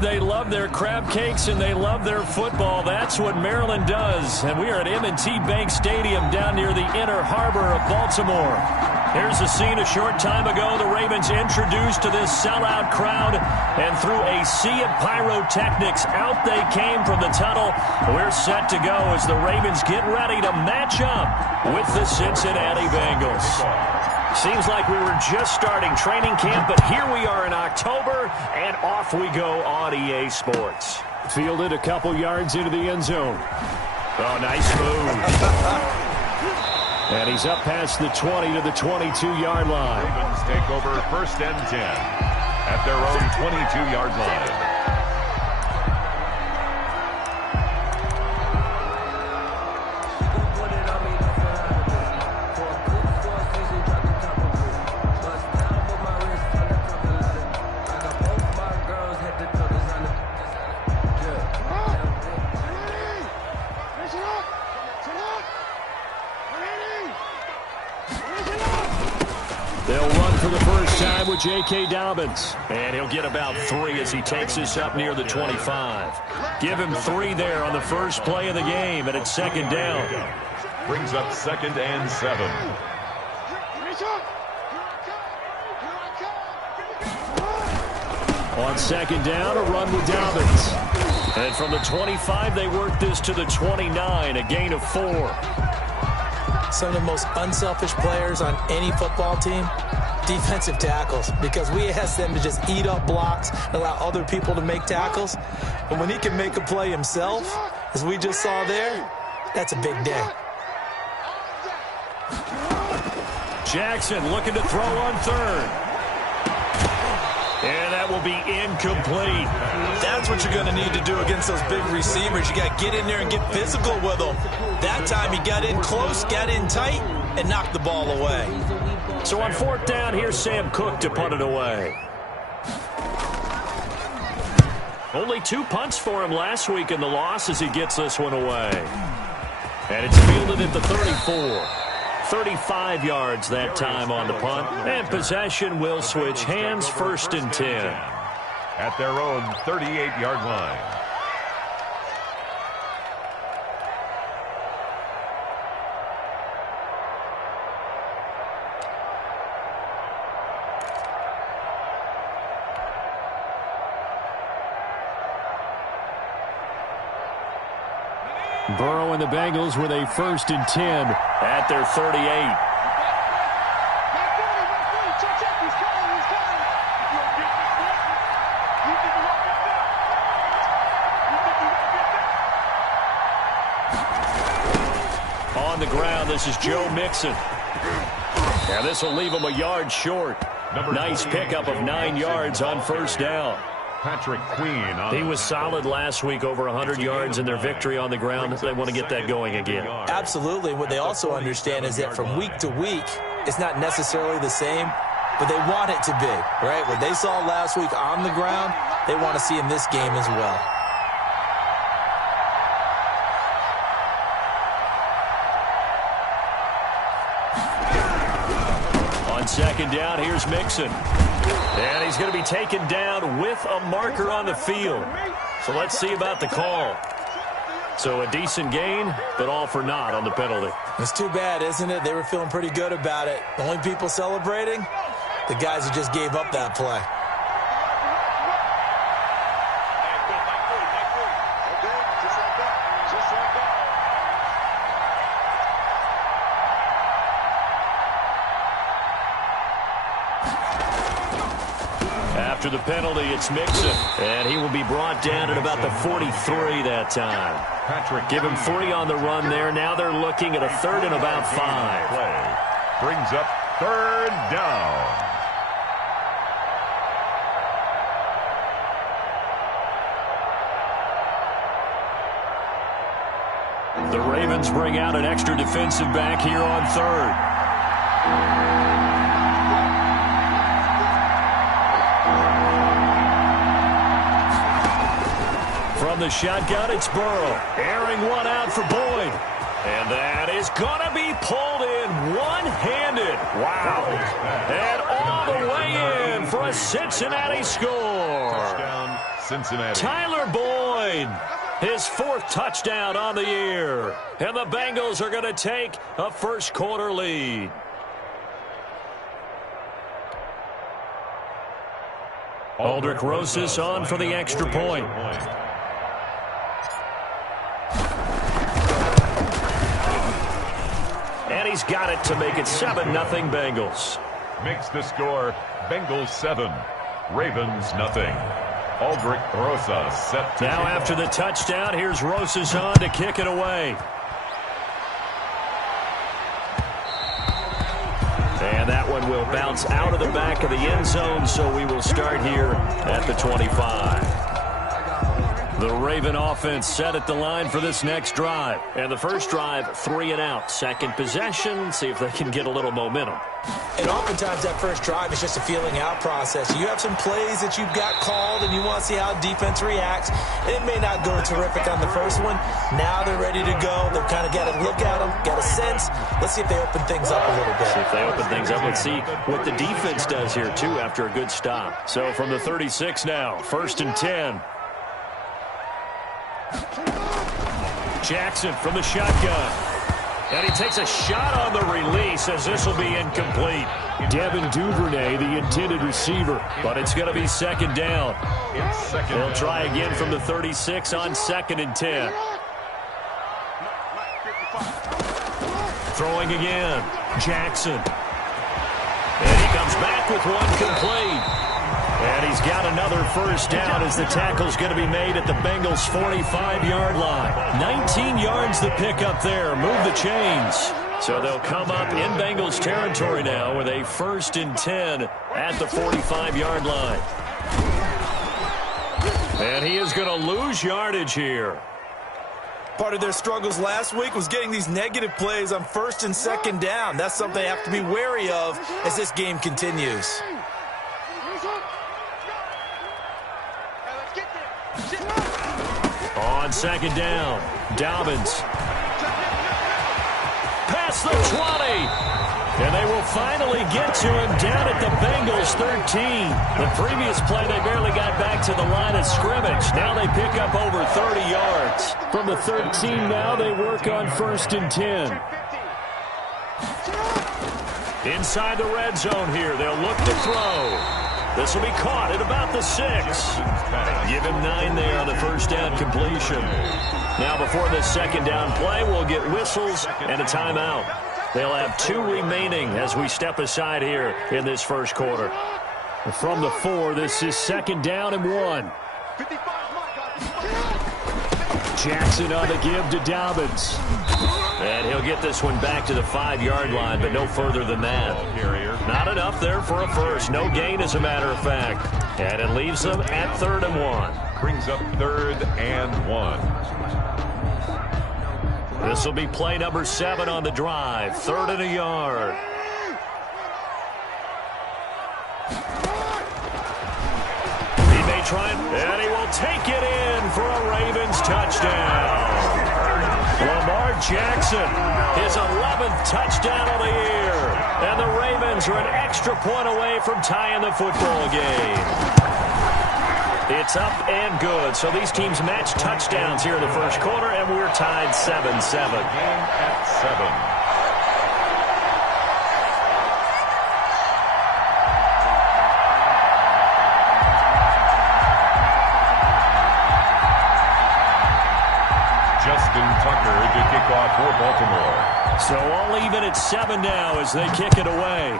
They love their crab cakes and they love their football. That's what Maryland does. And we are at M&T Bank Stadium down near the Inner Harbor of Baltimore. Here's a scene a short time ago. The Ravens introduced to this sellout crowd, and through a sea of pyrotechnics, out they came from the tunnel. We're set to go as the Ravens get ready to match up with the Cincinnati Bengals. Seems like we were just starting training camp, but here we are in October, and off we go on EA Sports. Fielded a couple yards into the end zone. Oh, nice move. And he's up past the 20 to the 22-yard line. Ravens take over 1st and 10 at their own 22-yard line. With J.K. Dobbins. And he'll get about 3 as he takes us up near the 25. Give him 3 there on the first play of the game, and it's 2nd down. Brings up 2nd and 7. On 2nd down, a run with Dobbins. And from the 25, they work this to the 29, a gain of 4. Some of the most unselfish players on any football team, defensive tackles, because we ask them to just eat up blocks, allow other people to make tackles. And when he can make a play himself, as we just saw there, that's a big day. Jackson looking to throw on 3rd. And that will be incomplete. That's what you're going to need to do against those big receivers. You got to get in there and get physical with them. That time he got in close, got in tight, and knocked the ball away. So on 4th down, here's Sam Cook to punt it away. Only 2 punts for him last week in the loss as he gets this one away. And it's fielded at the 34. 35 yards that time on the punt. And possession will switch hands, 1st and 10. At their own 38-yard line. Burrow and the Bengals with a 1st and 10 at their 38. On the ground, this is Joe Mixon. And this will leave him a yard short. Nice pickup of 9 yards on 1st down. Patrick Queen. He was solid last week, over 100 yards in their victory on the ground. They want to get that going again. Absolutely. What they also understand is that from week to week, it's not necessarily the same, but they want it to be, right? What they saw last week on the ground, they want to see in this game as well. On 2nd down, here's Mixon. And he's going to be taken down with a marker on the field. So let's see about the call. So a decent gain, but all for naught on the penalty. It's too bad, isn't it? They were feeling pretty good about it. The only people celebrating, the guys who just gave up that play. After the penalty, it's Mixon, and he will be brought down at about the 43 that time. Patrick, give him 3 on the run there. Now they're looking at a 3rd and about 5. Play brings up 3rd down. The Ravens bring out an extra defensive back here on 3rd. From the shotgun, it's Burrow. Airing one out for Boyd. And that is going to be pulled in one-handed. Wow. And all the way in for a Cincinnati score. Touchdown, Cincinnati. Tyler Boyd, his 4th touchdown on the year. And the Bengals are going to take a first quarter lead. Aldrich Rosas on for the extra point. And he's got it to make it 7-0 Bengals. Makes the score Bengals 7, Ravens nothing. Aldrich Rosas set to now after the touchdown, here's Rosas on to kick it away. And that one will bounce out of the back of the end zone, so we will start here at the 25. The Raven offense set at the line for this next drive. And the first drive, 3 and out. Second possession, see if they can get a little momentum. And oftentimes that first drive is just a feeling out process. You have some plays that you've got called and you want to see how defense reacts. It may not go terrific on the first one. Now they're ready to go. They've kind of got to look at them, got a sense. Let's see if they open things up a little bit. See if they open things up. Let's see what the defense does here, too, after a good stop. So from the 36 now, 1st and 10. Jackson from the shotgun. And he takes a shot on the release as this will be incomplete. Devin Duvernay, the intended receiver. But it's going to be 2nd down. They'll try again from the 36 on 2nd and 10. Throwing again. Jackson. And he comes back with one complete. And he's got another first down as the tackle's going to be made at the Bengals' 45-yard line. 19 yards to pick up there. Move the chains. So they'll come up in Bengals territory now with a 1st and 10 at the 45-yard line. And he is going to lose yardage here. Part of their struggles last week was getting these negative plays on 1st and 2nd down. That's something they have to be wary of as this game continues. On 2nd down, Dobbins. Past the 20. And they will finally get to him down at the Bengals 13. The previous play, they barely got back to the line of scrimmage. Now they pick up over 30 yards. From the 13 now, they work on 1st and 10. Inside the red zone here, they'll look to throw. This will be caught at about the 6. Give him 9 there on the first down completion. Now before this 2nd down play, we'll get whistles and a timeout. They'll have 2 remaining as we step aside here in this first quarter. From the 4, this is 2nd down and 1. Jackson on the give to Dobbins. And he'll get this one back to the 5-yard line, but no further than that. Not enough there for a first. No gain, as a matter of fact. And it leaves them at 3rd and 1. Brings up 3rd and 1. This will be play number 7 on the drive. 3rd and a yard. He may try and he will take it in for a Ravens touchdown. Lamar Jackson, his 11th touchdown of the year. And the Ravens are an extra point away from tying the football game. It's up and good. So these teams match touchdowns here in the first quarter, and we're tied 7-7. Game at 7. Justin Tucker to kick off for Baltimore. So all even at 7 now as they kick it away.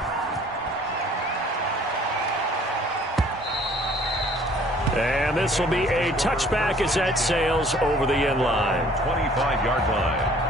And this will be a touchback as that sails over the end line. 25-yard line.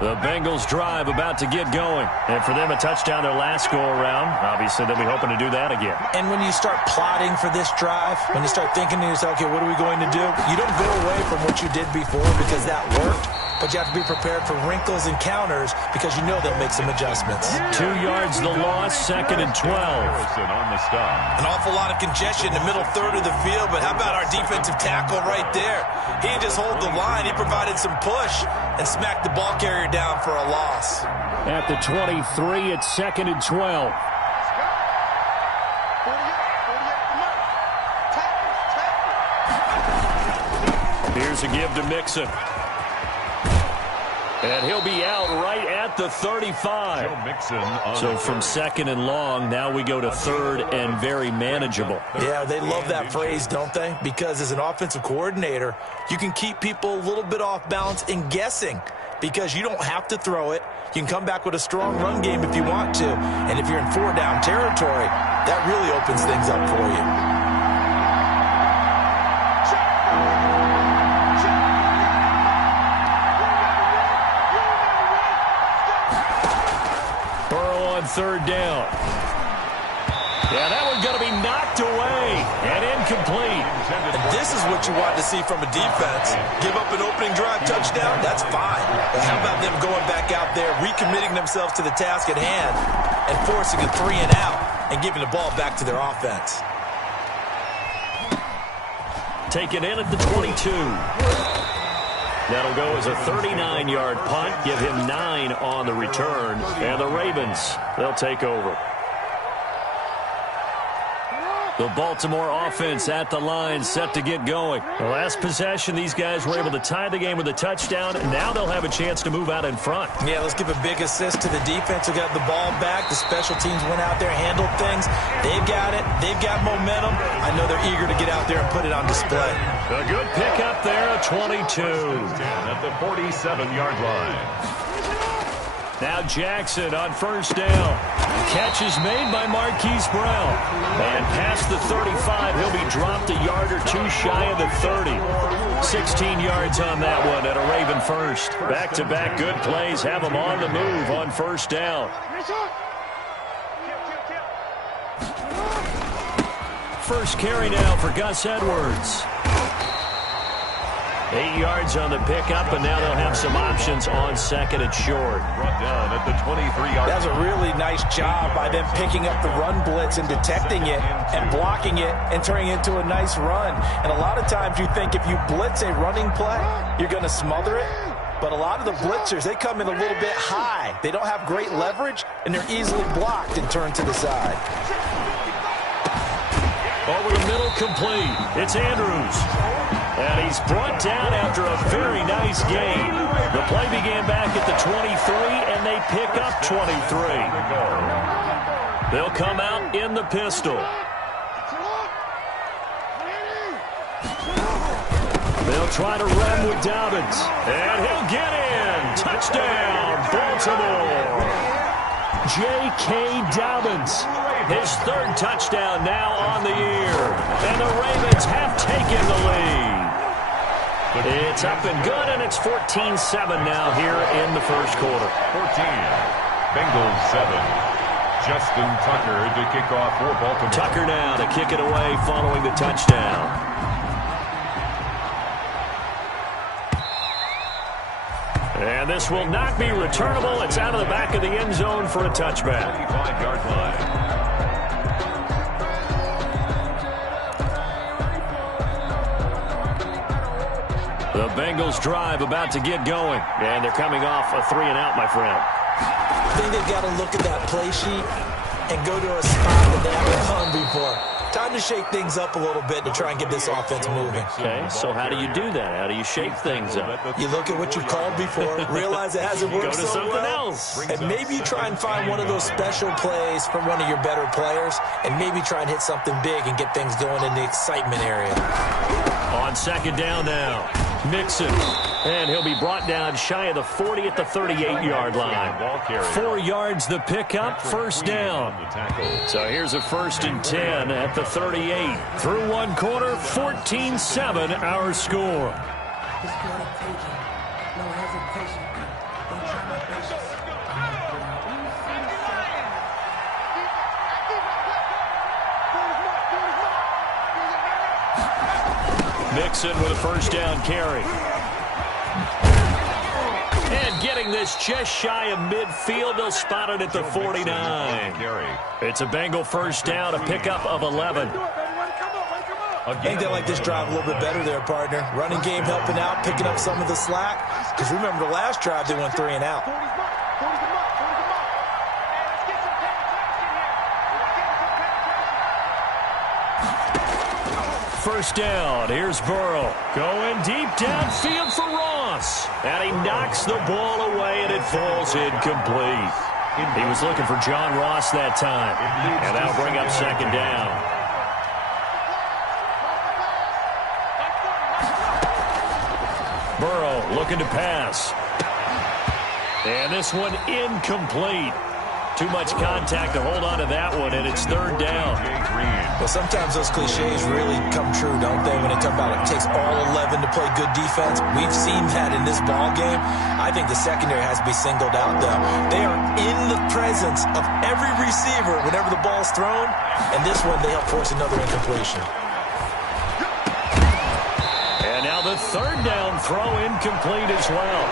The Bengals drive about to get going. And for them, a touchdown their last go-around. Obviously, they'll be hoping to do that again. And when you start plotting for this drive, when you start thinking to yourself, okay, what are we going to do? You don't go away from what you did before because that worked. But you have to be prepared for wrinkles and counters because you know they'll make some adjustments. 2 yards the loss, 2nd and 12. On the stop. An awful lot of congestion in the middle third of the field, but how about our defensive tackle right there? He didn't just hold the line. He provided some push and smacked the ball carrier down for a loss. At the 23, it's 2nd and 12. Here's a give to Mixon. And he'll be out right at the 35. So from 2nd and long, now we go to 3rd and very manageable. Yeah, they love that phrase, don't they? Because as an offensive coordinator, you can keep people a little bit off balance and guessing because you don't have to throw it. You can come back with a strong run game if you want to. And if you're in 4-down territory, that really opens things up for you. On 3rd down. Yeah, that one's going to be knocked away and incomplete. And this is what you want to see from a defense. Give up an opening drive touchdown, that's fine. But how about them going back out there, recommitting themselves to the task at hand, and forcing a 3 and out and giving the ball back to their offense. Taken in at the 22. That'll go as a 39-yard punt. Give him 9 on the return. And the Ravens, they'll take over. The Baltimore offense at the line, set to get going. The last possession, these guys were able to tie the game with a touchdown, and now they'll have a chance to move out in front. Yeah, let's give a big assist to the defense who got the ball back. The special teams went out there, handled things. They've got it. They've got momentum. I know they're eager to get out there and put it on display. A good pickup there, a 22. At the 47-yard line. Now Jackson on 1st down. Catch is made by Marquise Brown. And past the 35, he'll be dropped a yard or 2 shy of the 30. 16 yards on that one at a Raven first. Back-to-back good plays have them on the move on 1st down. First carry now for Gus Edwards. 8 yards on the pickup, and now they'll have some options on 2nd and short. Brought down at the 23-yard line. That's a really nice job by them picking up the run blitz and detecting it and blocking it and turning it into a nice run. And a lot of times you think if you blitz a running play, you're going to smother it. But a lot of the blitzers, they come in a little bit high. They don't have great leverage, and they're easily blocked and turned to the side. Over the middle, complete. It's Andrews. And he's brought down after a very nice gain. The play began back at the 23, and they pick up 23. They'll come out in the pistol. They'll try to run with Dobbins. And he'll get in. Touchdown, Baltimore. J.K. Dobbins. His 3rd touchdown now on the year. And the Ravens have taken the lead. It's up and good, and it's 14-7 now here in the first quarter. 14. Bengals 7. Justin Tucker to kick off for Baltimore. Tucker now to kick it away following the touchdown. And this will not be returnable. It's out of the back of the end zone for a touchback. 25-yard line. The Bengals drive about to get going. And they're coming off a 3 and out, my friend. I think they've got to look at that play sheet and go to a spot that they haven't done before. Time to shake things up a little bit to try and get this offense moving. Okay, so how do you do that? How do you shake things up? You look at what you've called before, realize it hasn't worked Go to so something well, else. and maybe you try and find one of those special plays from one of your better players, and maybe try and hit something big and get things going in the excitement area. On 2nd down now, Mixon. And he'll be brought down shy of the 40 at the 38-yard line. 4 yards the pickup, 1st down. So here's a 1st and 10 at the 38. Through 1 quarter, 14-7 our score. No hesitation. Don't try to Mixon with a first down carry. And getting this just shy of midfield, they'll spot it at the 49. It's a Bengal first down, a pickup of 11. I think they like this drive a little bit better there, partner. Running game helping out, picking up some of the slack. Because remember, the last drive, they went 3 and out. First down, here's Burrow. Going deep downfield for Ross. And he knocks the ball away, and it falls incomplete. He was looking for John Ross that time. And that'll bring up second down. Burrow looking to pass. And this one incomplete. Too much contact to hold on to that one, and it's third down. Well, sometimes those cliches really come true, don't they, when they talk about it takes all 11 to play good defense. We've seen that in this ball game. I think the secondary has to be singled out, though. They are in the presence of every receiver whenever the ball's thrown, and this one they help force another incompletion. And now the third down throw incomplete as well.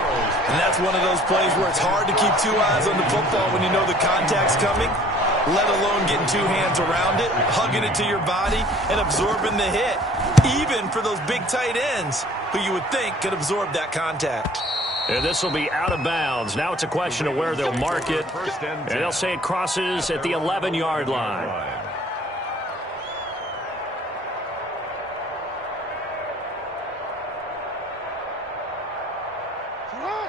And that's one of those plays where it's hard to keep 2 eyes on the football when you know the contact's coming, let alone getting 2 hands around it, hugging it to your body, and absorbing the hit. Even for those big tight ends who you would think could absorb that contact. And this will be out of bounds. Now it's a question of where they'll mark it. And they'll say it crosses at the 11-yard line.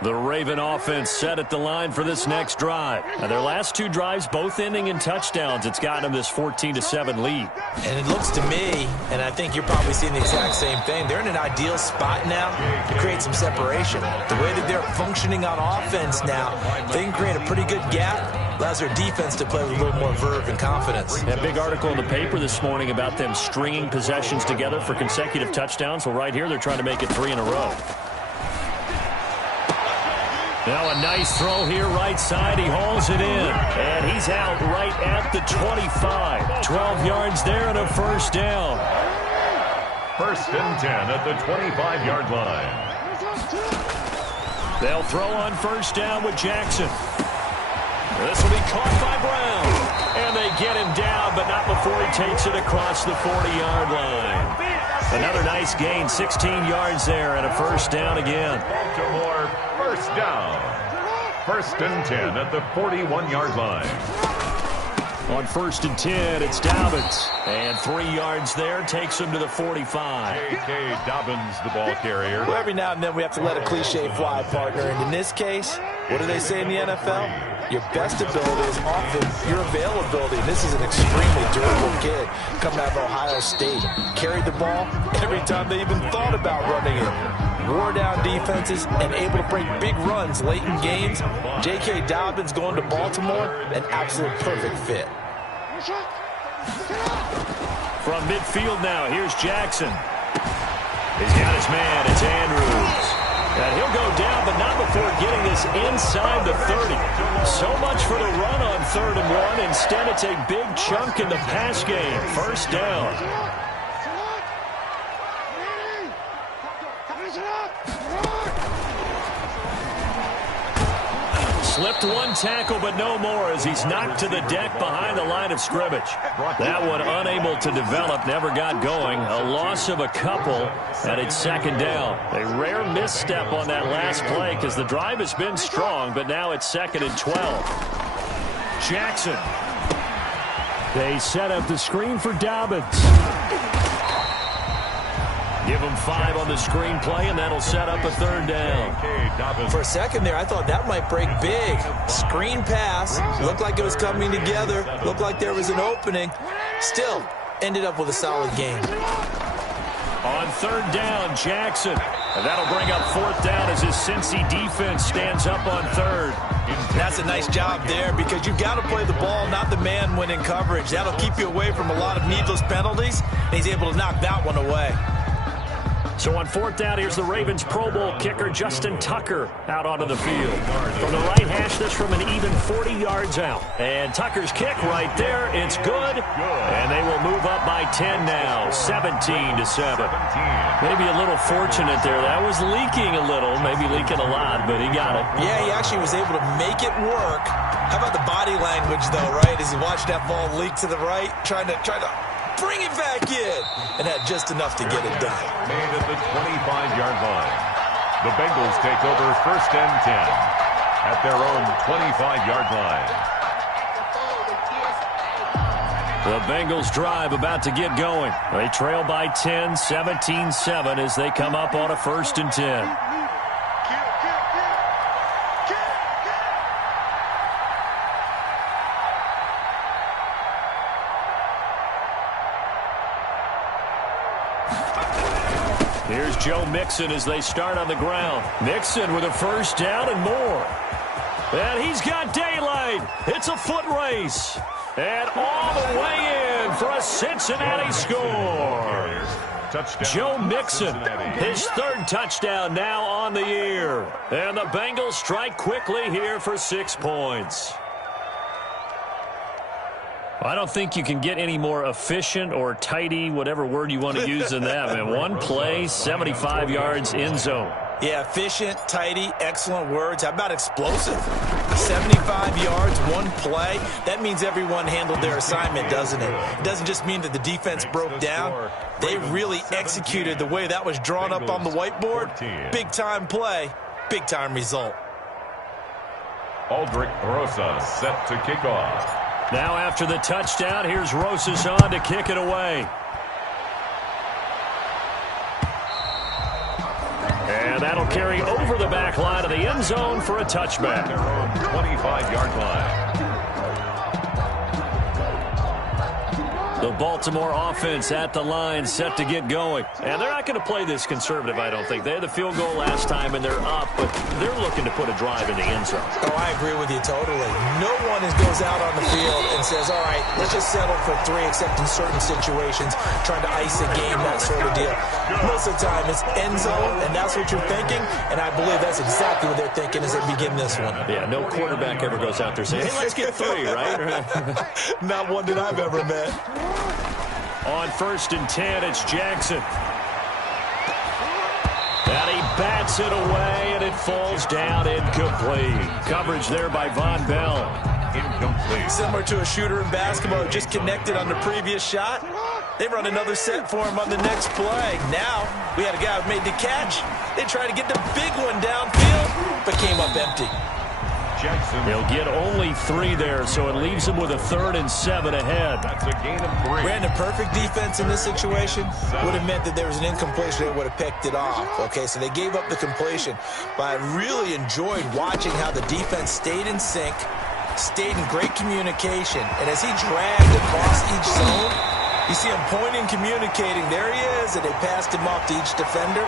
The Raven offense set at the line for this next drive. Now their last 2 drives, both ending in touchdowns. It's gotten them this 14-7 lead. And it looks to me, and I think you're probably seeing the exact same thing, they're in an ideal spot now to create some separation. The way that they're functioning on offense now, they can create a pretty good gap. Allows their defense to play with a little more verve and confidence. That big article in the paper this morning about them stringing possessions together for consecutive touchdowns. Well, right here, they're trying to make it 3 in a row. Now a nice throw here right side. He hauls it in. And he's out right at the 25. 12 yards there and a first down. First and 10 at the 25-yard line. They'll throw on first down with Jackson. This will be caught by Brown. And they get him down, but not before he takes it across the 40-yard line. Another nice gain, 16 yards there, and a first down again. Baltimore, first down. First and 10 at the 41-yard line. On first and 10, it's Dobbins. And 3 yards there takes him to the 45. J.K. Dobbins, the ball carrier. Well, every now and then we have to let a cliche fly, partner. And in this case, what do they say in the NFL? Your best ability is often your availability. And this is an extremely durable kid coming out of Ohio State. Carried the ball every time they even thought about running it. Wore down defenses and able to break big runs late in games. J.K. Dobbins going to Baltimore, an absolute perfect fit. From midfield now, here's Jackson. He's got his man, it's Andrews. And he'll go down, but not before getting this inside the 30. So much for the run on 3rd and 1. Instead, it's a big chunk in the pass game. First down. Slipped one tackle, but no more as he's knocked to the deck behind the line of scrimmage. That one unable to develop, never got going. A loss of a couple, and it's second down. A rare misstep on that last play because the drive has been strong, but now it's 2nd and 12. Jackson. They set up the screen for Dobbins. Give him 5 on the screenplay, and that'll set up a 3rd down. For a second there, I thought that might break big. Screen pass. Looked like it was coming together. Looked like there was an opening. Still, ended up with a solid game. On 3rd down, Jackson. And that'll bring up 4th down as his Cincy defense stands up on 3rd. That's a nice job there because you've got to play the ball, not the man when in coverage. That'll keep you away from a lot of needless penalties, and he's able to knock that one away. So on 4th down, here's the Ravens Pro Bowl kicker Justin Tucker out onto the field. From the right hash, this from an even 40 yards out. And Tucker's kick right there. It's good. And they will move up by 10 now, 17-7. Maybe a little fortunate there. That was leaking a little, maybe leaking a lot, but he got it. Yeah, he actually was able to make it work. How about the body language, though, right? As he watched that ball leak to the right, trying to bring it back in, and had just enough to get it done. Made at the 25-yard line. The Bengals take over 1st and 10 at their own 25-yard line. The Bengals drive about to get going. They trail by 10, 17-7 as they come up on a 1st and 10. Here's Joe Mixon as they start on the ground. Mixon with a 1st down and more. And he's got daylight. It's a foot race. And all the way in for a Cincinnati score. Touchdown, Joe Mixon, Cincinnati. his 3rd touchdown now on the year. And the Bengals strike quickly here for 6 points. I don't think you can get any more efficient or tidy, whatever word you want to use in that, man. One play, 75 yards, end zone. Yeah, efficient, tidy, excellent words. How about explosive? 75 yards, one play. That means everyone handled their assignment, doesn't it? It doesn't just mean that the defense broke down. They really executed the way that was drawn up on the whiteboard. Big-time play, big-time result. Aldrich Rosas set to kick off. Now after the touchdown, here's Rosas on to kick it away. And that'll carry over the back line of the end zone for a touchback. Their own 25-yard line. The Baltimore offense at the line, set to get going. And they're not going to play this conservative, I don't think. They had the field goal last time, and they're up, but they're looking to put a drive in the end zone. Oh, I agree with you totally. No one goes out on the field and says, all right, let's just settle for 3, except in certain situations, trying to ice a game, that sort of deal. Most of the time, it's end zone, and that's what you're thinking, and I believe that's exactly what they're thinking as they begin this one. Yeah, no quarterback ever goes out there saying, hey, let's get 3, right? Not one that I've ever met. On 1st and 10, it's Jackson. And he bats it away, and it falls down incomplete. Coverage there by Von Bell. Incomplete. Similar to a shooter in basketball who just connected on the previous shot. They run another set for him on the next play. Now, we had a guy who made the catch. They tried to get the big one downfield, but came up empty. Jackson. He'll get only 3 there, so it leaves him with a 3rd and 7 ahead. That's a gain of 3. Brandon, perfect defense in this situation would have meant that there was an incompletion. They would have picked it off. Okay, so they gave up the completion. But I really enjoyed watching how the defense stayed in sync, stayed in great communication. And as he dragged across each zone, you see him pointing, communicating. There he is, and they passed him off to each defender.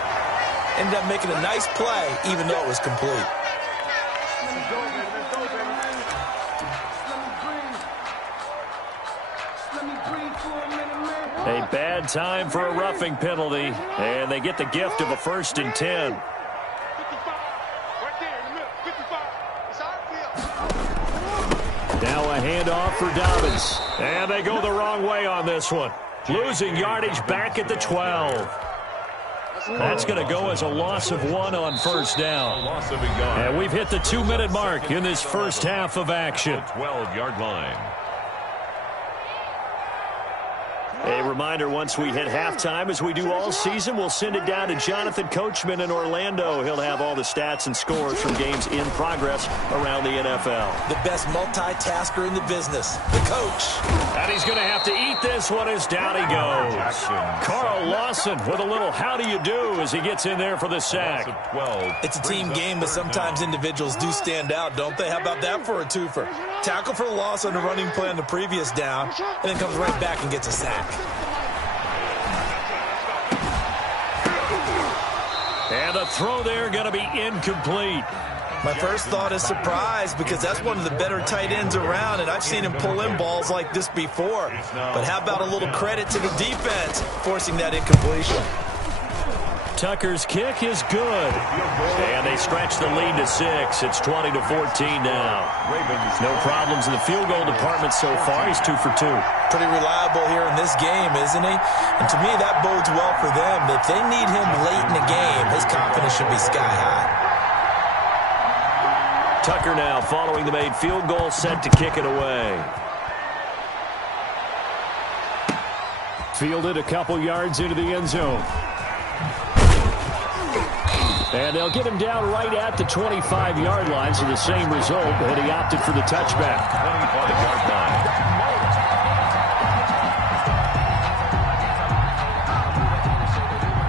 Ended up making a nice play, even though it was complete. A bad time for a roughing penalty, and they get the gift of a 1st and 10. Now a handoff for Dobbins, and they go the wrong way on this one. Losing yardage back at the 12. That's going to go as a loss of 1 on 1st down. Loss of a yard. And we've hit the 2-minute mark in this first half of action. 12-yard line. A reminder, once we hit halftime, as we do all season, we'll send it down to Jonathan Coachman in Orlando. He'll have all the stats and scores from games in progress around the NFL. The best multitasker in the business, the coach. And he's going to have to eat this one as down he goes. Carl Lawson with a little how do you do as he gets in there for the sack. 12. It's a team game, but sometimes individuals do stand out, don't they? How about that for a twofer? Tackle for a loss on the running play on the previous down, and then comes right back and gets a sack. And the throw there going to be incomplete. My first thought is surprise, because that's one of the better tight ends around, and I've seen him pull in balls like this before. But how about a little credit to the defense forcing that incompletion? Tucker's kick is good. And they stretch the lead to 6. It's 20-14 now. No problems in the field goal department so far. He's 2 for 2. Pretty reliable here in this game, isn't he? And to me, that bodes well for them. If they need him late in the game, his confidence should be sky high. Tucker now following the made field goal, set to kick it away. Fielded a couple yards into the end zone. And they'll get him down right at the 25-yard line, so the same result, and he opted for the touchback. 25-yard line.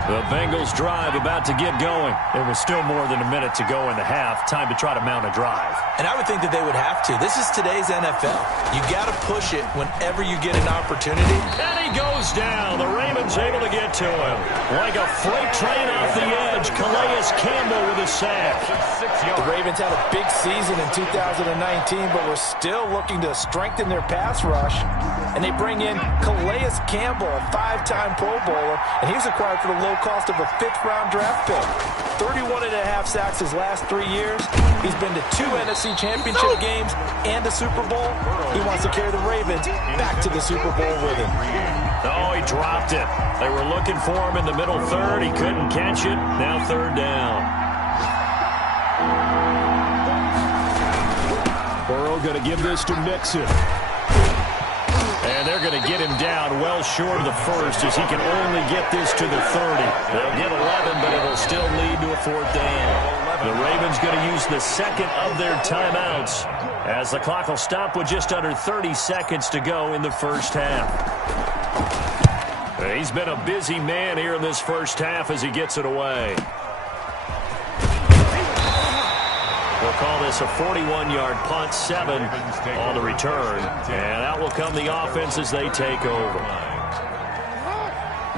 The Bengals drive about to get going. There was still more than a minute to go in the half. Time to try to mount a drive. And I would think that they would have to. This is today's NFL. You got to push it whenever you get an opportunity. And he goes down. The Ravens able to get to him. Like a freight train off the edge, Calais Campbell with a sack. The Ravens had a big season in 2019, but we're still looking to strengthen their pass rush. And they bring in Calais Campbell, a 5-time Pro Bowler, and he was acquired for the low cost of a 5th-round draft pick. 31.5 sacks his last 3 years. He's been to 2 NFC Championship games and a Super Bowl. He wants to carry the Ravens back to the Super Bowl with him. Oh, he dropped it. They were looking for him in the middle third. He couldn't catch it. Now 3rd down. Burrow going to give this to Mixon. And they're going to get him down well short of the 1st as he can only get this to the 30. They'll get 11, but it'll still lead to a 4th down. The Ravens going to use the 2nd of their timeouts as the clock will stop with just under 30 seconds to go in the first half. He's been a busy man here in this first half as he gets it away. We'll call this a 41-yard punt, 7 on the return. And out will come the offense as they take over.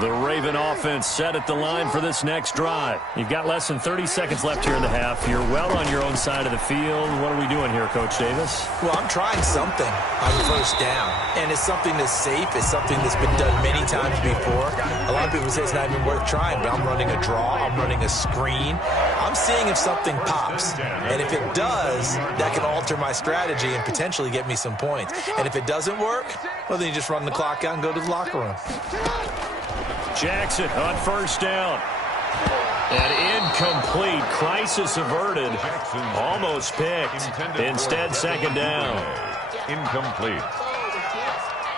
The Raven offense set at the line for this next drive. You've got less than 30 seconds left here in the half. You're well on your own side of the field. What are we doing here, Coach Davis? Well, I'm trying something on 1st down. And it's something that's safe. It's something that's been done many times before. A lot of people say it's not even worth trying, but I'm running a draw. I'm running a screen. I'm seeing if something pops. And if it does, that can alter my strategy and potentially get me some points. And if it doesn't work, well, then you just run the clock out and go to the locker room. Jackson on 1st down. And incomplete. Crisis averted. Almost picked. Instead, 2nd down. Incomplete.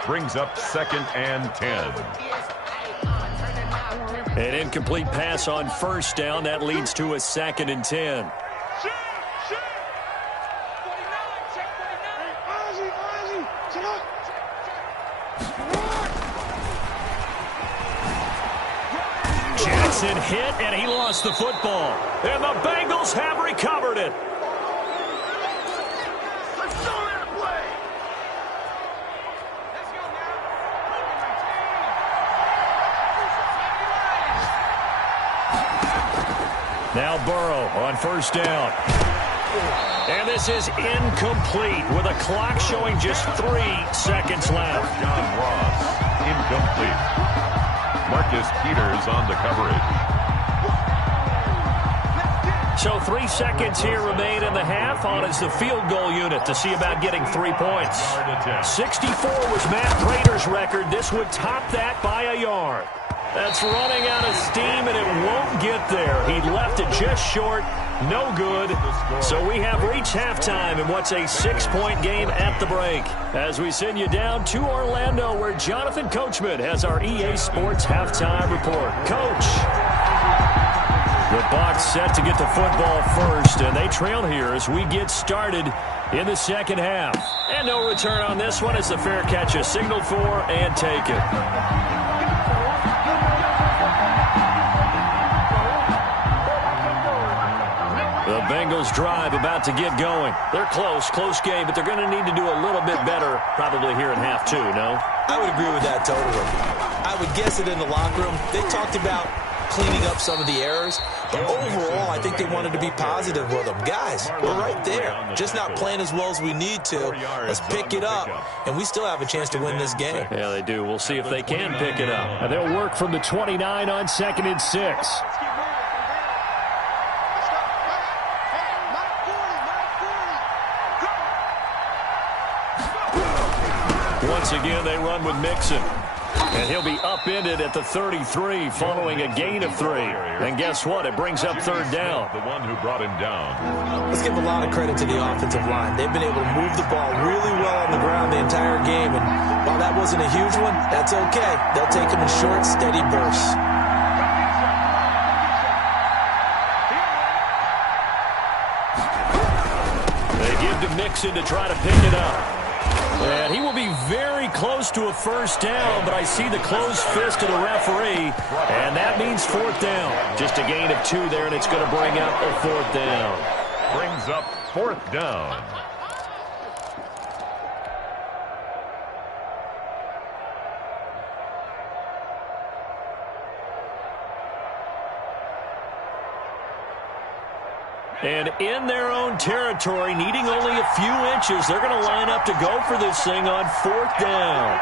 Brings up 2nd and 10. An incomplete pass on 1st down. That leads to a 2nd and 10. Jackson hit, and he lost the football. And the Bengals have recovered it. Now Burrow on 1st down. And this is incomplete with a clock showing just 3 seconds left. John Ross, incomplete. Marcus Peters on the coverage. So 3 seconds here remain in the half. On is the field goal unit to see about getting 3 points. 64 was Matt Prater's record. This would top that by a yard. That's running out of steam, and it won't get there. He left it just short. No good. So we have reached halftime in what's a 6-point game at the break. As we send you down to Orlando, where Jonathan Coachman has our EA Sports halftime report. Coach. The Bucs set to get the football first, and they trail here as we get started in the second half. And no return on this one as the fair catch is signaled for and taken. The Bengals drive about to get going. They're close game, but they're going to need to do a little bit better probably here in half 2, no? I would agree with that totally. I would guess it in the locker room. They talked about cleaning up some of the errors, but overall, I think they wanted to be positive with them. Guys, we're right there. Just not playing as well as we need to. Let's pick it up, and we still have a chance to win this game. Yeah, they do. We'll see if they can pick it up. And they'll work from the 29 on 2nd and 6. Once again, they run with Mixon. And he'll be upended at the 33 following a gain of 3. And guess what? It brings up third down. The one who brought him down. Let's give a lot of credit to the offensive line. They've been able to move the ball really well on the ground the entire game. And while that wasn't a huge one, that's okay. They'll take them in short, steady bursts. They give to Mixon to try to pick it up. And he will be very close to a first down, but I see the closed fist of the referee, and that means fourth down. Just a gain of 2 there, and it's going to bring up a fourth down. Brings up fourth down. And in their own territory, needing only a few inches, they're going to line up to go for this thing on fourth down.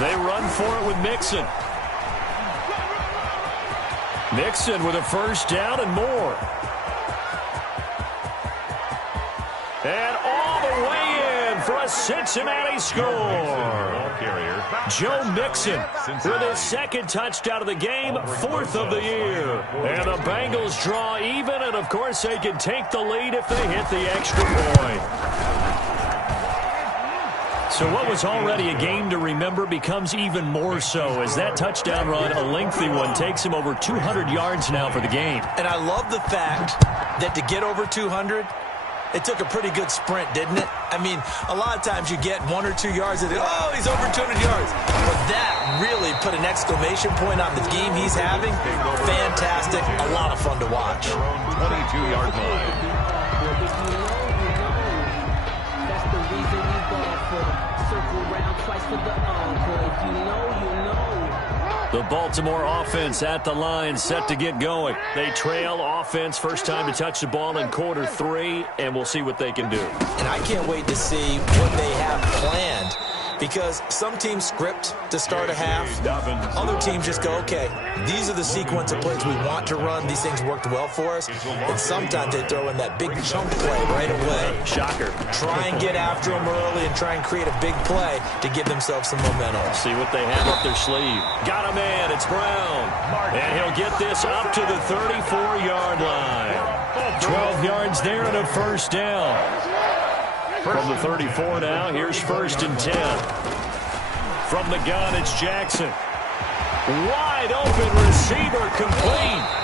They run for it with Mixon. Mixon with a first down and more. And all the way in for a Cincinnati score. Joe Mixon with his second touchdown of the game, 4th of the year. And the Bengals draw even, and of course they can take the lead if they hit the extra point. So what was already a game to remember becomes even more so as that touchdown run, a lengthy one, takes him over 200 yards now for the game. And I love the fact that to get over 200, it took a pretty good sprint, didn't it? I mean, a lot of times you get 1 or 2 yards and oh, he's over 200 yards. But that really put an exclamation point on the game he's having. Fantastic. A lot of fun to watch. 22-yard line. That's the reason we ball for. Circle round twice for the encore. If you know, you know. The Baltimore offense at the line, set to get going. They trail offense, first time to touch the ball in quarter 3, and we'll see what they can do. And I can't wait to see what they have planned, because some teams script to start a half. Other teams just go, okay, these are the sequence of plays we want to run. These things worked well for us. And sometimes they throw in that big chunk play right away. Shocker. Try and get after them early and try and create a big play to give themselves some momentum. See what they have up their sleeve. Got a man. It's Brown. And he'll get this up to the 34-yard line. 12 yards there and a first down. From the 34 now, here's 1st and 10. From the gun, it's Jackson. Wide open receiver, complete.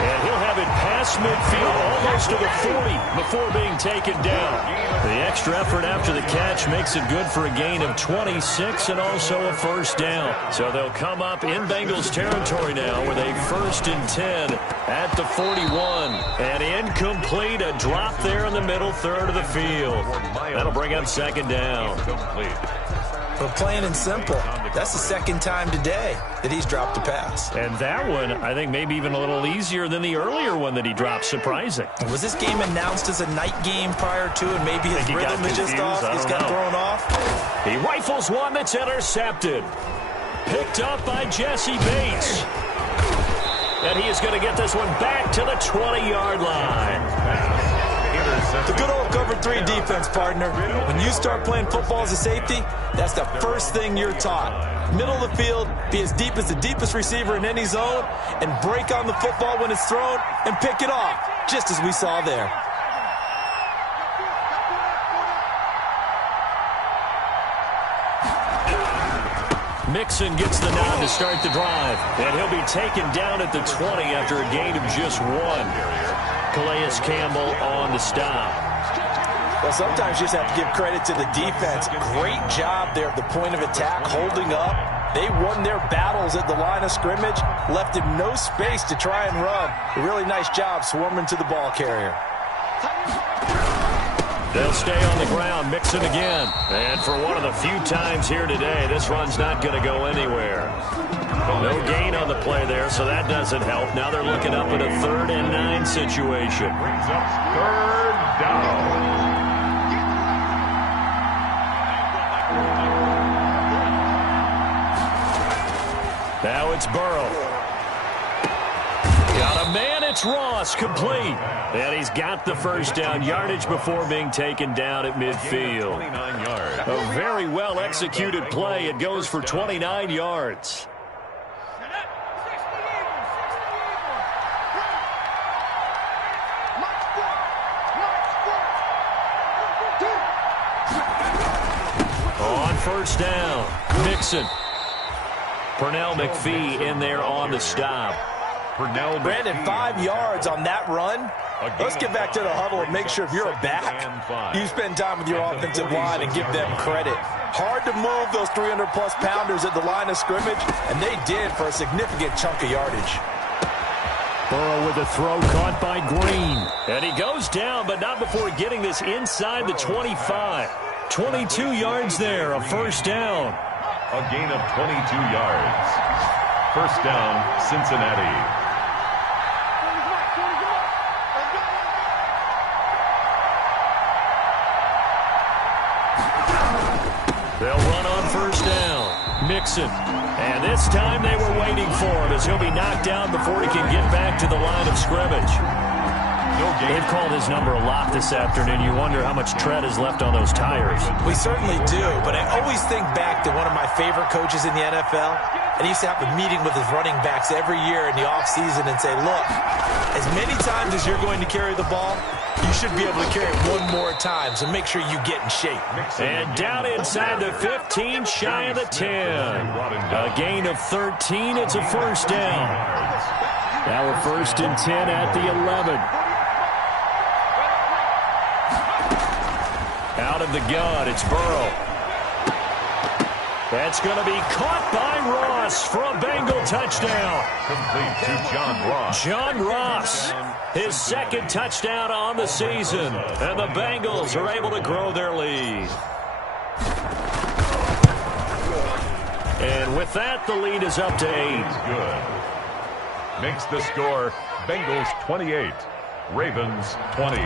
And he'll have it past midfield, almost to the 40 before being taken down. The extra effort after the catch makes it good for a gain of 26 and also a first down. So they'll come up in Bengals territory now with a 1st and 10 at the 41. And incomplete, a drop there in the middle third of the field. That'll bring up 2nd down. But plain and simple, that's the 2nd time today that he's dropped a pass. And that one, I think, maybe even a little easier than the earlier one that he dropped. Surprising. Was this game announced as a night game prior to, and maybe his rhythm is just off? He's got thrown off? He rifles one that's intercepted. Picked up by Jesse Bates. And he is going to get this one back to the 20-yard line. The good old cover 3 defense, partner. When you start playing football as a safety, that's the first thing you're taught. Middle of the field, be as deep as the deepest receiver in any zone, and break on the football when it's thrown and pick it off, just as we saw there. Mixon gets the nod to start the drive, and he'll be taken down at the 20 after a gain of just 1. Calais Campbell on the stop. Well, sometimes you just have to give credit to the defense. Great job there at the point of attack, holding up. They won their battles at the line of scrimmage, left him no space to try and run. A really nice job swarming to the ball carrier. They'll stay on the ground, Mixon again. And for one of the few times here today, this run's not going to go anywhere. No gain on the play there, so that doesn't help. Now they're looking up at a 3rd and 9 situation. Brings up 3rd down. Now it's Burrow. Got a man it's Ross, complete. And he's got the first down yardage before being taken down at midfield. 29 yards. A very well-executed play. It goes for 29 yards. On first down, Mixon. Pernell McPhee in there on the stop. Brandon, 5 yards on that run. Let's get back to the huddle and make sure if you're a back, you spend time with your offensive line and give them credit. Hard to move those 300-plus pounders at the line of scrimmage, and they did for a significant chunk of yardage. Burrow with a throw caught by Green. And he goes down, but not before getting this inside the 25. 22 yards there, a first down. A gain of 22 yards. First down, Cincinnati. They'll run on first down. Mixon. And this time they were waiting for him as he'll be knocked down before he can get back to the line of scrimmage. They've called his number a lot this afternoon. You wonder how much tread is left on those tires. We certainly do, but I always think back to one of my favorite coaches in the NFL. And he used to have a meeting with his running backs every year in the offseason and say, look, as many times as you're going to carry the ball, you should be able to carry it one more time, so make sure you get in shape. And down inside the 15, shy of the 10. A gain of 13, it's a first down. Now we're first and 10 at the 11. Out of the gun, it's Burrow. That's going to be caught by Ross for a Bengal touchdown. Complete to John Ross. John Ross, his second touchdown on the season. And the Bengals are able to grow their lead. And with that, the lead is up to 8. Good. Makes the score Bengals 28, Ravens 20.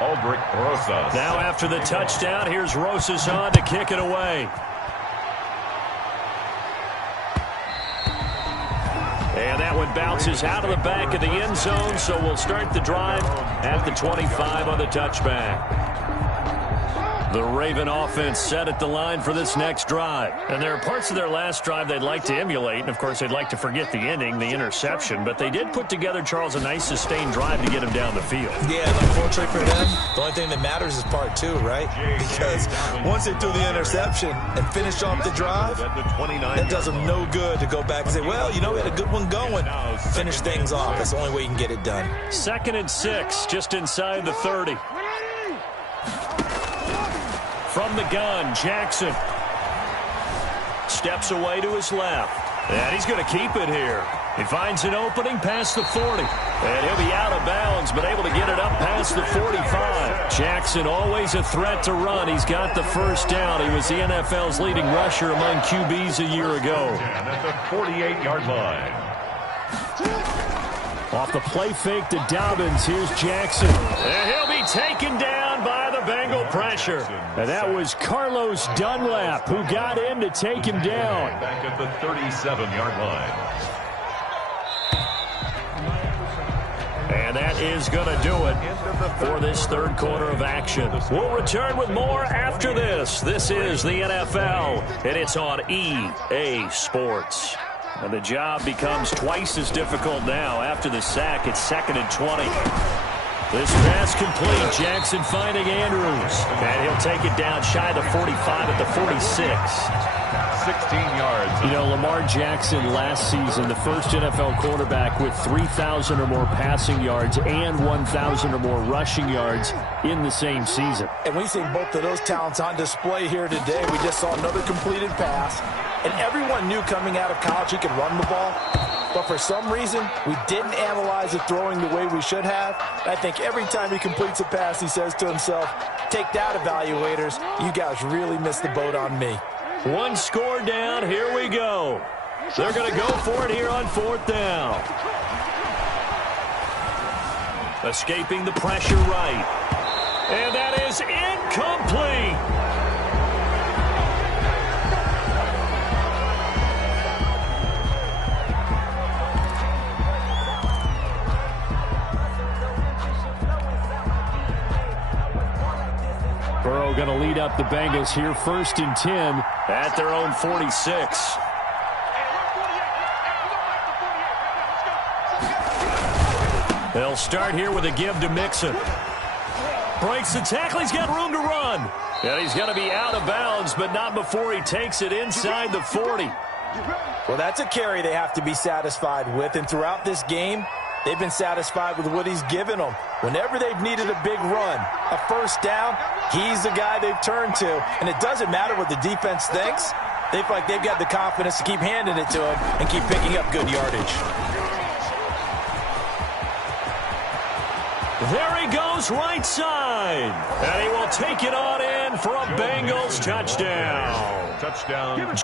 Aldrich Rosas. Now after the touchdown, here's Rosas on to kick it away. And that one bounces out of the back of the end zone, so we'll start the drive at the 25 on the touchback. The Raven offense set at the line for this next drive. And there are parts of their last drive they'd like to emulate. And, of course, they'd like to forget the ending, the interception. But they did put together, Charles, a nice sustained drive to get him down the field. Yeah, and unfortunately for them, the only thing that matters is part 2, right? Because once they threw the interception and finished off the drive, that does them no good to go back and say, well, you know, we had a good one going. Finish things off. That's the only way you can get it done. 2nd and 6, just inside the 30. From the gun, Jackson steps away to his left. And he's going to keep it here. He finds an opening past the 40. And he'll be out of bounds, but able to get it up past the 45. Jackson, always a threat to run. He's got the first down. He was the NFL's leading rusher among QBs a year ago. And at the 48-yard line. Off the play fake to Dobbins, here's Jackson. And he'll be taken down by the Bengal pressure. And that was Carlos Dunlap who got in to take him down. Back at the 37-yard line. And that is going to do it for this third quarter of action. We'll return with more after this. This is the NFL, and it's on EA Sports. And the job becomes twice as difficult now. After the sack, it's 2nd and 20. This pass complete. Jackson finding Andrews. And he'll take it down shy of the 45 at the 46. 16 yards. You know, Lamar Jackson last season, the first NFL quarterback with 3,000 or more passing yards and 1,000 or more rushing yards in the same season. And we've seen both of those talents on display here today. We just saw another completed pass. And everyone knew coming out of college he could run the ball. But for some reason, we didn't analyze it throwing the way we should have. I think every time he completes a pass, he says to himself, take that, evaluators. You guys really missed the boat on me. One score down. Here we go. They're going to go for it here on 4th down. Escaping the pressure right. And that is incomplete. Burrow going to lead up the Bengals here, 1st and 10 at their own 46. They'll start here with a give to Mixon. Breaks the tackle. He's got room to run. And he's going to be out of bounds, but not before he takes it inside the 40. Well, that's a carry they have to be satisfied with. And throughout this game, they've been satisfied with what he's given them. Whenever they've needed a big run, a first down, he's the guy they've turned to. And it doesn't matter what the defense thinks. They feel like they've got the confidence to keep handing it to him and keep picking up good yardage. There he goes, right side. And he will take it on in for a Bengals touchdown. Touchdown.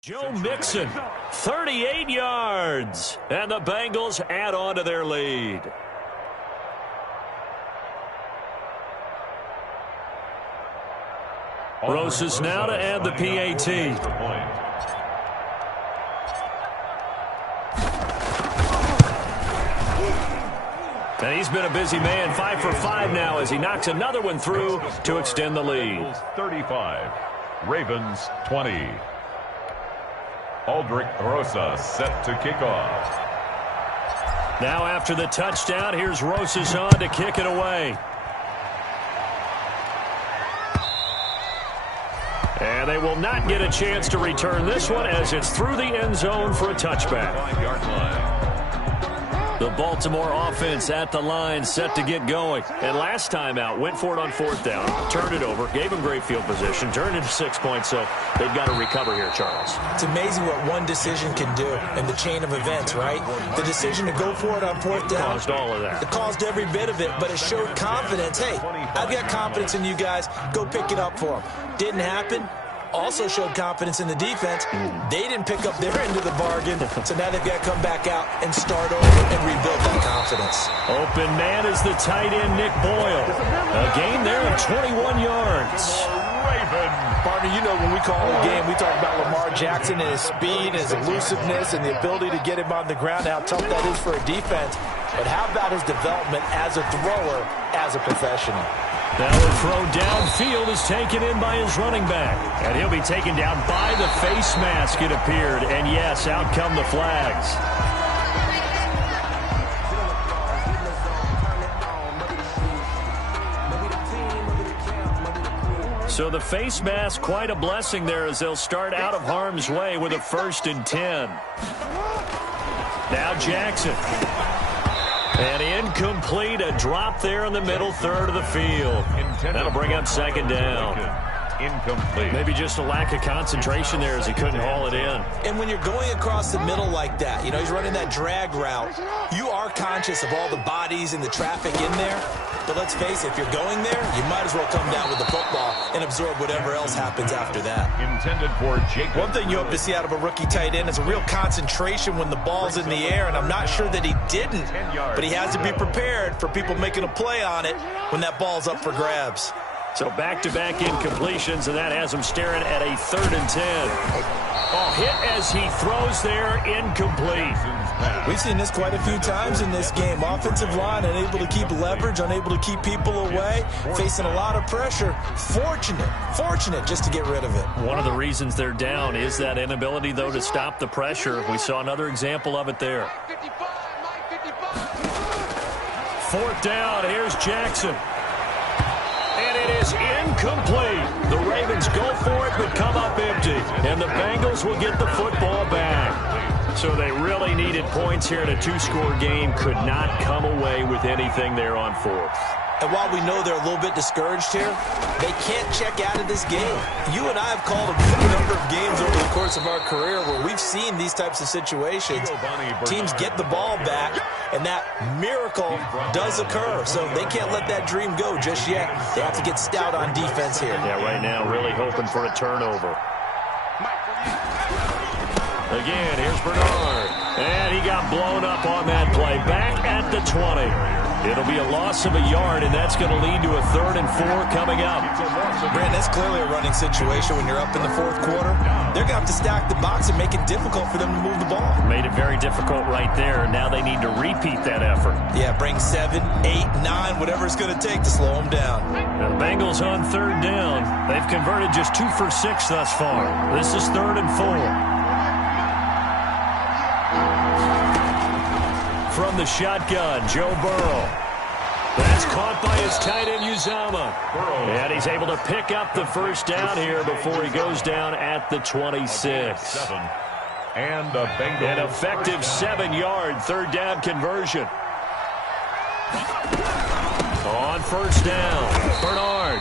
Joe Mixon, 38 yards. And the Bengals add on to their lead. Rosas now to add the PAT. And he's been a busy man, 5 for 5 now as he knocks another one through to extend the lead. 35, Ravens 20. Aldrich Rosas set to kick off. Now after the touchdown, here's Rosas on to kick it away. And they will not get a chance to return this one as it's through the end zone for a touchback. 5-yard line. The Baltimore offense at the line, set to get going. And last time out, went for it on 4th down, turned it over, gave them great field position, turned it to 6 points, so they've got to recover here, Charles. It's amazing what one decision can do in the chain of events, right? The decision to go for it on 4th down. Caused all of that. It caused every bit of it, but it showed confidence. Hey, I've got confidence in you guys. Go pick it up for them. Didn't happen. Also showed confidence in the defense. They didn't pick up their end of the bargain, so now they've got to come back out and start over and rebuild that confidence. Open man is the tight end, Nick Boyle. A gain there of 21 yards. Partner, you know when we call a game, we talk about Lamar Jackson and his speed, his elusiveness, and the ability to get him on the ground, how tough that is for a defense. But how about his development as a thrower, as a professional? Now the throw downfield is taken in by his running back. And he'll be taken down by the face mask, it appeared. And yes, out come the flags. So the face mask, quite a blessing there as they'll start out of harm's way with a 1st and 10. Now Jackson. And incomplete, a drop there in the middle third of the field. That'll bring up 2nd down. Incomplete. Maybe just a lack of concentration there as he couldn't haul it in. And when you're going across the middle like that, you know, he's running that drag route, you are conscious of all the bodies and the traffic in there. But let's face it, if you're going there, you might as well come down with the football and absorb whatever else happens after that. Intended for Jacob. One thing you hope to see out of a rookie tight end is a real concentration when the ball's in the air, and I'm not sure that he didn't, but he has to be prepared for people making a play on it when that ball's up for grabs. So back-to-back incompletions, and that has him staring at a 3rd and 10. Oh, hit as he throws there, incomplete. We've seen this quite a few times in this game. Offensive line unable to keep leverage, unable to keep people away, facing a lot of pressure. Fortunate just to get rid of it. One of the reasons they're down is that inability, though, to stop the pressure. We saw another example of it there. 4th down, here's Jackson. And it is incomplete. The Ravens go for it but come up empty. And the Bengals will get the football back. So they really needed points here in a 2-score game. Could not come away with anything there on 4th. And while we know they're a little bit discouraged here, they can't check out of this game. You and I have called a good number of games over the course of our career where we've seen these types of situations. Teams get the ball back, and that miracle does occur. So they can't let that dream go just yet. They have to get stout on defense here. Yeah, right now really hoping for a turnover. Again, here's Bernard. And he got blown up on that play. Back at the the 20. It'll be a loss of a yard, and that's going to lead to a 3rd and 4 coming up. Brandon, that's clearly a running situation when you're up in the 4th quarter. They're going to have to stack the box and make it difficult for them to move the ball. Made it very difficult right there, and now they need to repeat that effort. Yeah, bring 7, 8, 9, whatever it's going to take to slow them down. Now the Bengals on 3rd down. They've converted just 2 for 6 thus far. This is 3rd and 4. From the shotgun, Joe Burrow. That's caught by his tight end, Uzomah. And he's able to pick up the first down here before he goes down at the 26. And the Bengals. An effective 7-yard 3rd down conversion. On first down, Bernard.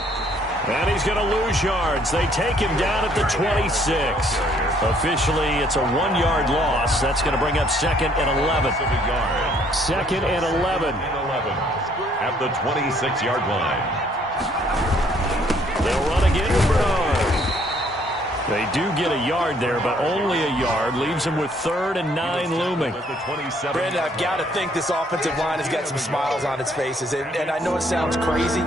And he's going to lose yards. They take him down at the 26. Officially, it's a 1-yard loss. That's going to bring up 2nd and 11. 2nd and 11. At the 26-yard line. They'll run again with Bernard. They do get a yard there, but only a yard. Leaves them with 3rd and 9 looming. Brandon, I've got to think this offensive line has got some smiles on its faces. And I know it sounds crazy,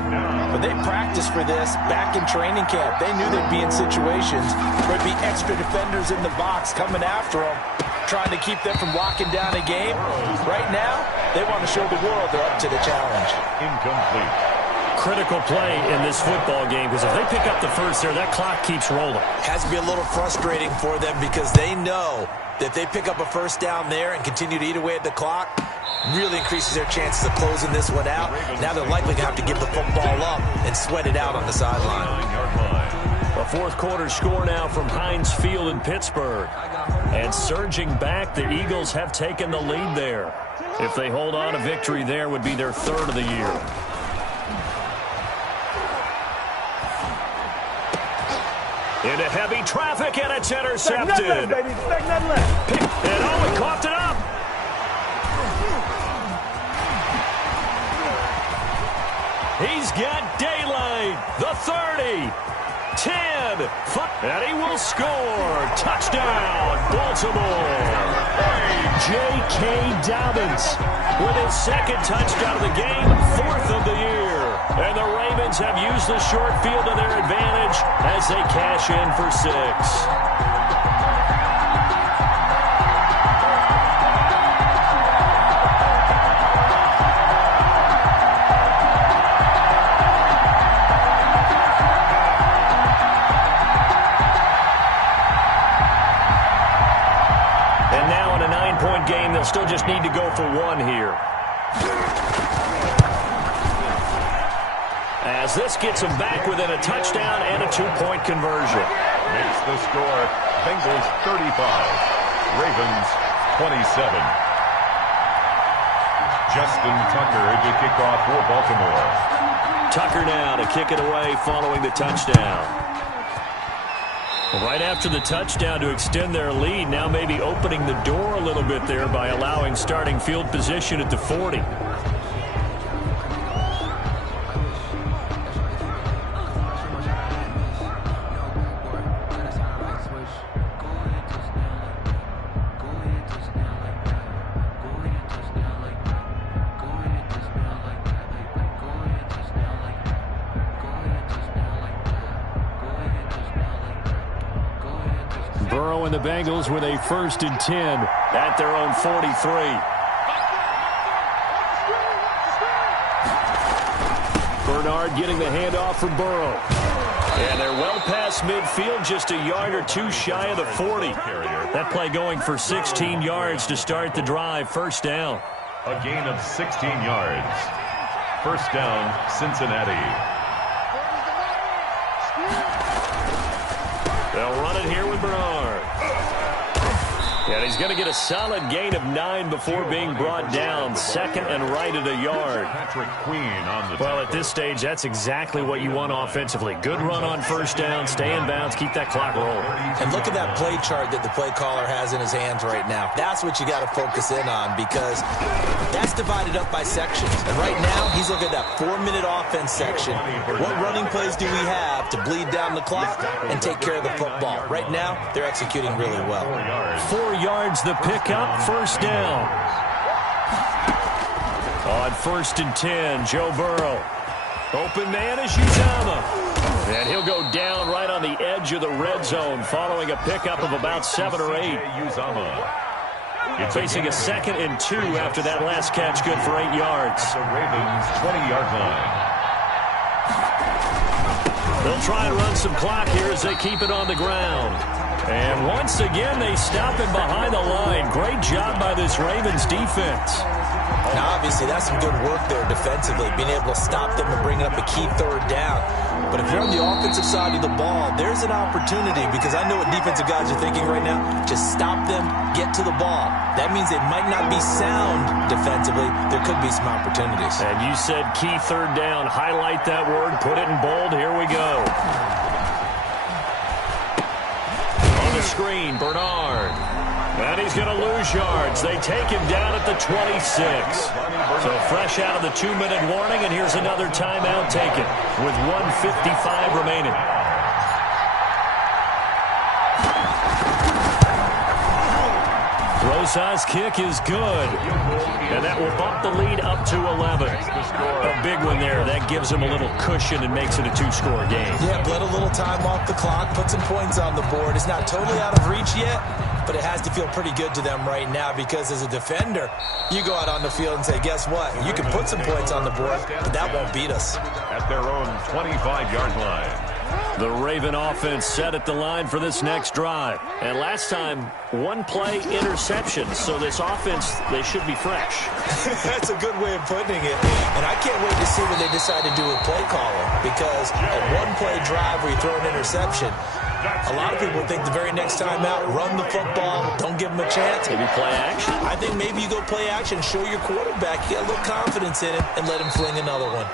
but they practiced for this back in training camp. They knew they'd be in situations where there'd be extra defenders in the box coming after them, trying to keep them from locking down a game. Right now, they want to show the world they're up to the challenge. Incomplete. Critical play in this football game, because if they pick up the first there, that clock keeps rolling. Has to be a little frustrating for them because they know that if they pick up a first down there and continue to eat away at the clock, really increases their chances of closing this one out. Now they're likely to have to give the football up and sweat it out on the sideline. A 4th quarter score now from Heinz Field in Pittsburgh. And surging back, the Eagles have taken the lead there. If they hold on, a victory there would be their 3rd of the year. Into heavy traffic, and it's intercepted. Left, baby. Left. And Owen coughed it up. He's got daylight. The 30. 10. And he will score. Touchdown, Baltimore. J.K. Dobbins with his 2nd touchdown of the game, 4th of the year. And the Ravens have used the short field to their advantage as they cash in for 6. And now in a 9-point game, they'll still just need to go for 1 here. As this gets them back within a touchdown and a 2-point conversion. Makes the score Bengals 35, Ravens 27. Justin Tucker to kick off for Baltimore. Tucker now to kick it away following the touchdown. Right after the touchdown to extend their lead, now maybe opening the door a little bit there by allowing starting field position at the 40. Burrow and the Bengals with a 1st and 10 at their own 43. Bernard getting the handoff from Burrow. And they're well past midfield, just a yard or 2 shy of the 40. That play going for 16 yards to start the drive. 1st down. A gain of 16 yards. 1st down, Cincinnati. They'll run it here with Bernard. And he's going to get a solid gain of 9 before being brought down. 2nd and right at a yard. Patrick Queen on the Well, at this stage, that's exactly what you want offensively. Good run on 1st down, stay in bounds, keep that clock rolling. And look at that play chart that the play caller has in his hands right now. That's what you got to focus in on because that's divided up by sections. And right now, he's looking at that 4-minute offense section. What running plays do we have to bleed down the clock and take care of the football? Right now, they're executing really well. 4 yards the pickup, 1st down. On 1st and 10, Joe Burrow. Open man is Uzomah. And he'll go down right on the edge of the red zone following a pickup of about 7 or 8. Facing a 2nd and 2 after that last catch, good for 8 yards. At the Ravens' 20-yard line. They'll try and run some clock here as they keep it on the ground. And once again, they stop him behind the line. Great job by this Ravens defense. Now, obviously, that's some good work there defensively, being able to stop them and bring up a key 3rd down. But if you're on the offensive side of the ball, there's an opportunity, because I know what defensive guys are thinking right now. Just stop them, get to the ball. That means they might not be sound defensively. There could be some opportunities. And you said key 3rd down. Highlight that word. Put it in bold. Here we go. On the screen, Bernard. And he's going to lose yards. They take him down at the 26. So fresh out of the 2-minute warning, and here's another timeout taken with 1:55 remaining. Rosa's kick is good. And that will bump the lead up to 11. A big one there. That gives them a little cushion and makes it a 2-score game. Yeah, bled a little time off the clock, put some points on the board. It's not totally out of reach yet, but it has to feel pretty good to them right now, because as a defender, you go out on the field and say, guess what? You can put some points on the board, but that won't beat us. At their own 25-yard line. The Raven offense set at the line for this next drive. And last time, 1-play interception. So this offense, they should be fresh. That's a good way of putting it. And I can't wait to see what they decide to do with play calling, because a 1-play drive where you throw an interception, a lot of people think the very next time out, run the football, don't give them a chance. Maybe play action. I think maybe you go play action, show your quarterback, you got a little confidence in him, and let him fling another one.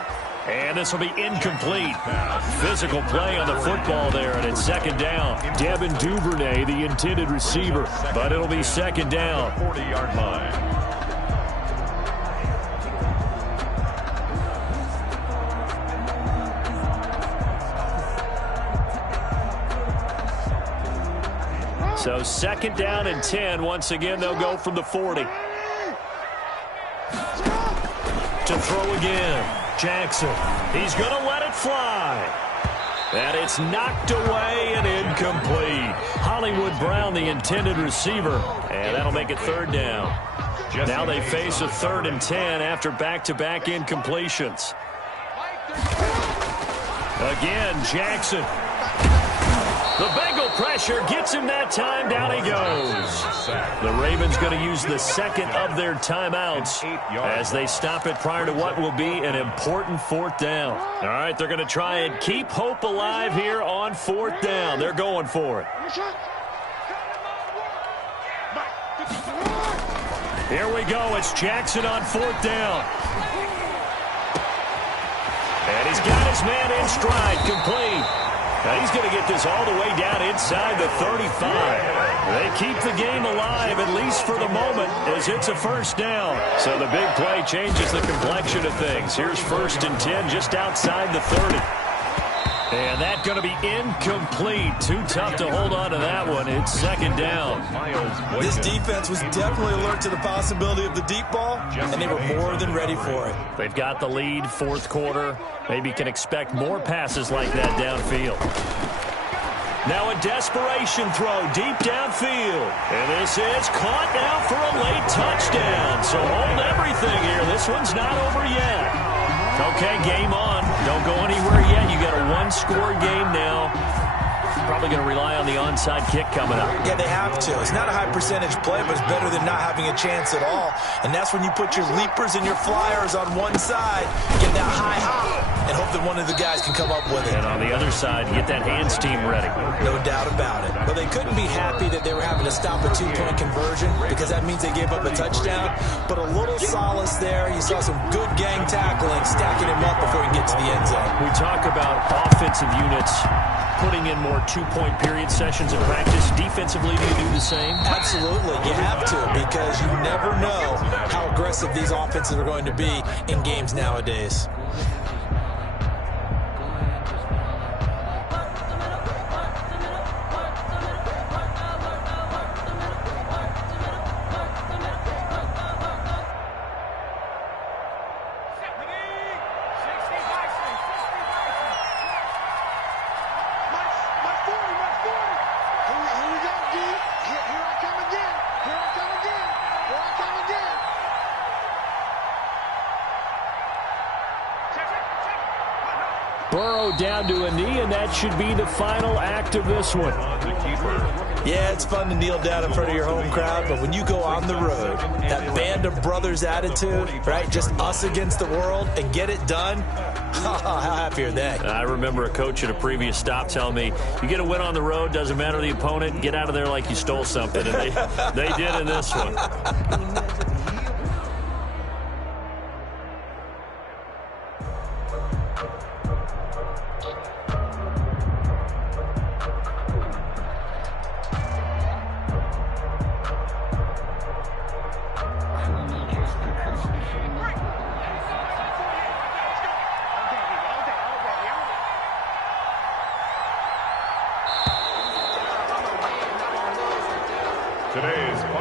And this will be incomplete. Physical play on the football there, and it's 2nd down. Devin Duvernay, the intended receiver, but it'll be 2nd down. 40-yard line. So 2nd down and 10. Once again, they'll go from the 40. To throw again. Jackson. He's going to let it fly. And it's knocked away and incomplete. Hollywood Brown, the intended receiver. And that'll make it 3rd down. Now they face a 3rd and 10 after back-to-back incompletions. Again, Jackson. The Bengal pressure gets him that time. Down he goes. The Ravens going to use the 2nd of their timeouts as they stop it prior to what will be an important 4th down. All right, they're going to try and keep hope alive here on 4th down. They're going for it. Here we go. It's Jackson on 4th down. And he's got his man in stride, complete. Now he's going to get this all the way down inside the 35. They keep the game alive, at least for the moment, as it's a 1st down. So the big play changes the complexion of things. Here's 1st and 10 just outside the 30. And that's going to be incomplete. Too tough to hold on to that one. It's 2nd down. This defense was definitely alert to the possibility of the deep ball, and they were more than ready for it. They've got the lead, 4th quarter. Maybe can expect more passes like that downfield. Now a desperation throw deep downfield. And this is caught now for a late touchdown. So hold everything here. This one's not over yet. Okay, game on. Don't go anywhere yet. You got a 1-score game now. Probably going to rely on the onside kick coming up. Yeah, they have to. It's not a high percentage play, but it's better than not having a chance at all. And that's when you put your leapers and your flyers on one side, get that high hop, and hope that one of the guys can come up with it. And on the other side, get that hands team ready. No doubt about it. But they couldn't be happy that they were having to stop a 2-point conversion, because that means they gave up a touchdown. But a little solace there. You saw some good gang tackling, stacking him up before he can get to the end zone. We talk about offensive units putting in more 2-point period sessions in practice. Defensively, do you do the same? Absolutely. You have to, because you never know how aggressive these offenses are going to be in games nowadays. Burrow down to a knee, and that should be the final act of this one. Yeah, it's fun to kneel down in front of your home crowd, but when you go on the road, that band of brothers attitude, right, just us against the world, and get it done, how happy are they? I remember a coach at a previous stop telling me, you get a win on the road, doesn't matter the opponent, get out of there like you stole something. And they did in this one.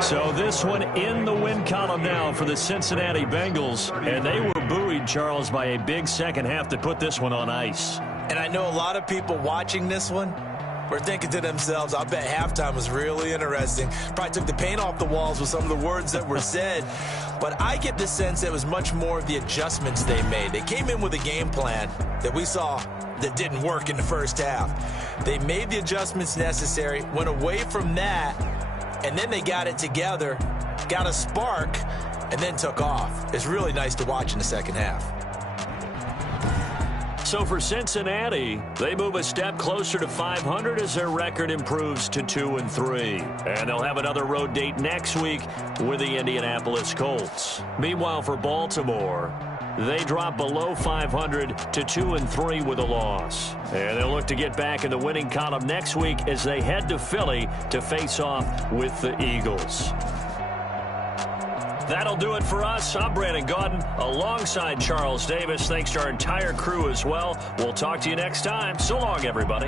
So this one in the win column now for the Cincinnati Bengals, and they were buoyed, Charles, by a big second half that put this one on ice. And I know a lot of people watching this one were thinking to themselves, I bet halftime was really interesting. Probably took the paint off the walls with some of the words that were said. But I get the sense it was much more of the adjustments they made. They came in with a game plan that we saw that didn't work in the first half. They made the adjustments necessary, went away from that, and then they got it together, got a spark, and then took off. It's really nice to watch in the second half. So for Cincinnati, they move a step closer to 500 as their record improves to 2-3. And they'll have another road date next week with the Indianapolis Colts. Meanwhile, for Baltimore, they drop below 500 to 2-3 with a loss. And they'll look to get back in the winning column next week as they head to Philly to face off with the Eagles. That'll do it for us. I'm Brandon Gaudin alongside Charles Davis. Thanks to our entire crew as well. We'll talk to you next time. So long, everybody.